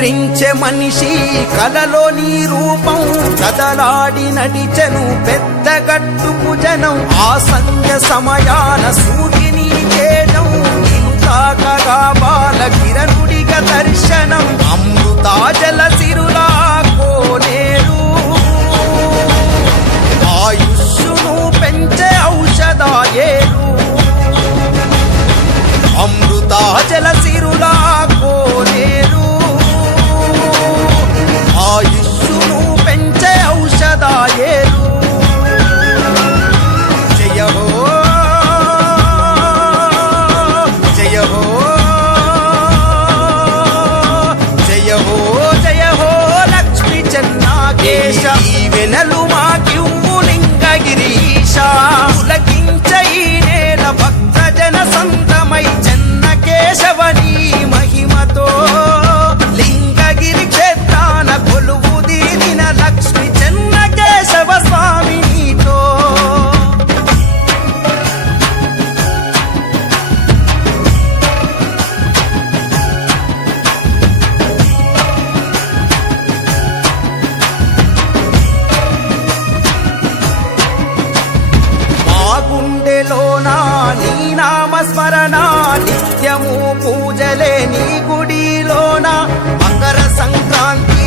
నిదురించే మనిషి కలలో నీ రూపం కదలాడి నడిచెను పెద్ద గట్టుకు జనం ఆ సంధ్య సమయాన సూర్యుని తేజం నిన్ను తాకగా బాల కిరణుడిగా దర్శనం అమృతాజల సిరులా కోనేరు ఆయుష్ను పెంచే ఔషధాయేరు అమృతాజల సిరులా కోనేరు ఆయుష్ను పెంచే ఔషధాయేరు జయ హో జయ హో జయ హో జయ హో లక్ష్మీ చెన్నాగేశ వెనలు మాకివ్వు లింగగిరీశ పులకించ ఈ నేల భక్త జన సంతమై చెన్నకేశవని మహిమతో లింగగిరి క్షేత్రాన కొలువు దీనిన లక్ష్మీ చెన్నకేశవ స్వామి నీతో గుండెలోనా నీ నామస్మరణ నిత్యము పూజలే నీ గుడిలోన మకర సంక్రాంతి